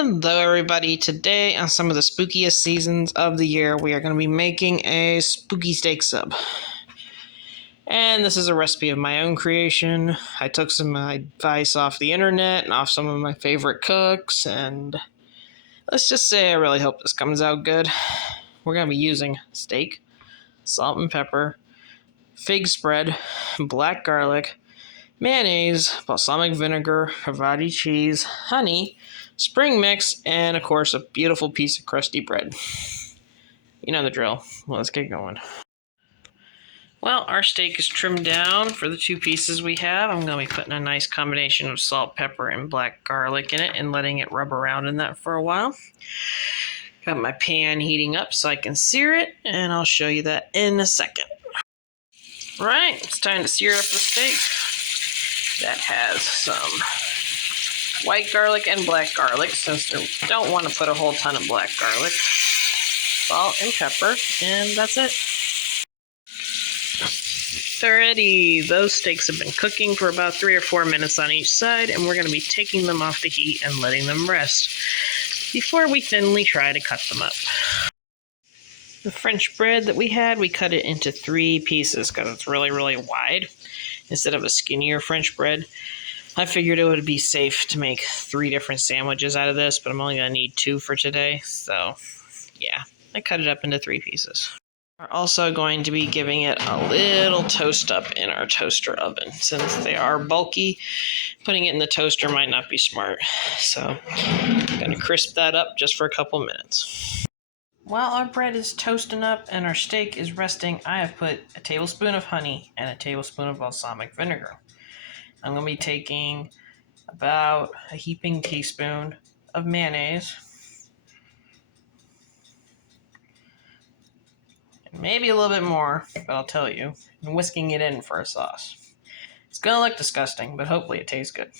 Hello everybody, today on some of the spookiest seasons of the year we are going to be making a spooky steak sub. And this is a recipe of my own creation. I took some advice off the internet and off some of my favorite cooks, and let's just say I really hope this comes out good. We're going to be using steak, salt and pepper, fig spread, black garlic, mayonnaise, balsamic vinegar, Havarti cheese, honey, spring mix, and of course a beautiful piece of crusty bread. You know the drill. Let's get going. Well, our steak is trimmed down for the two pieces we have. I'm going to be putting a nice combination of salt, pepper, and black garlic in it and letting it rub around in that for a while. Got my pan heating up so I can sear it, and I'll show you that in a second. Right, it's time to sear up the steak. That has some white garlic and black garlic, since I don't want to put a whole ton of black garlic. Salt and pepper, and that's it. Alrighty, those steaks have been cooking for about 3 or 4 minutes on each side, and we're going to be taking them off the heat and letting them rest before we thinly try to cut them up. The French bread that we had, we cut it into 3 pieces because it's really, really wide instead of a skinnier French bread. I figured it would be safe to make 3 different sandwiches out of this, but I'm only going to need 2 for today, so yeah, I cut it up into 3 pieces. We're also going to be giving it a little toast up in our toaster oven. Since they are bulky, putting it in the toaster might not be smart. So I'm going to crisp that up just for a couple minutes. While our bread is toasting up and our steak is resting, I have put a tablespoon of honey and a tablespoon of balsamic vinegar. I'm going to be taking about a heaping teaspoon of mayonnaise, maybe a little bit more, but I'll tell you, and whisking it in for a sauce. It's going to look disgusting, but hopefully it tastes good.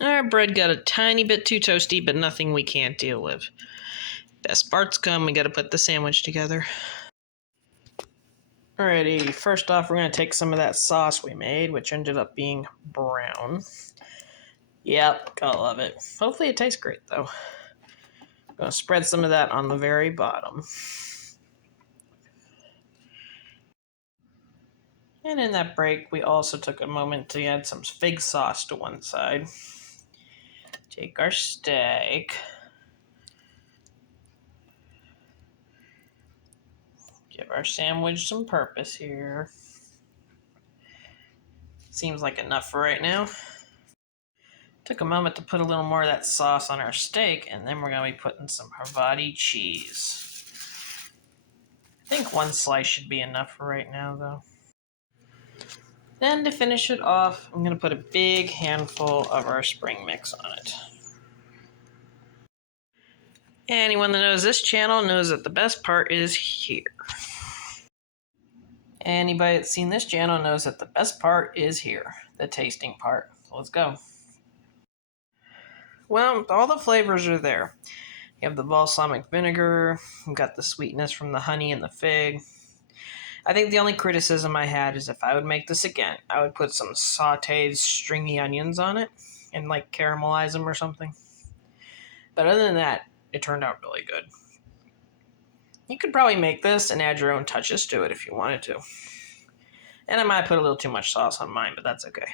Our bread got a tiny bit too toasty, but nothing we can't deal with. Best parts come, we got to put the sandwich together. Alrighty, first off, we're going to take some of that sauce we made, which ended up being brown. Yep, gotta love it. Hopefully it tastes great, though. I'm going to spread some of that on the very bottom. And in that break, we also took a moment to add some fig sauce to one side. Take our steak. Give our sandwich some purpose here. Seems like enough for right now. Took a moment to put a little more of that sauce on our steak, and then we're going to be putting some Havarti cheese. I think 1 slice should be enough for right now, though. Then to finish it off, I'm going to put a big handful of our spring mix on it. Anyone that knows this channel knows that the best part is here. Anybody that's seen this channel knows that the best part is here, the tasting part. So let's go. Well, all the flavors are there. You have the balsamic vinegar, you've got the sweetness from the honey and the fig. I think the only criticism I had is if I would make this again, I would put some sauteed stringy onions on it and like caramelize them or something. But other than that, it turned out really good. You could probably make this and add your own touches to it if you wanted to. And I might put a little too much sauce on mine, but that's okay.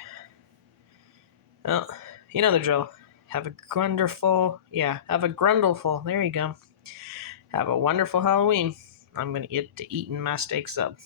Well, you know the drill. Have a grundleful, there you go. Have a wonderful Halloween. I'm going to get to eating my steak sub.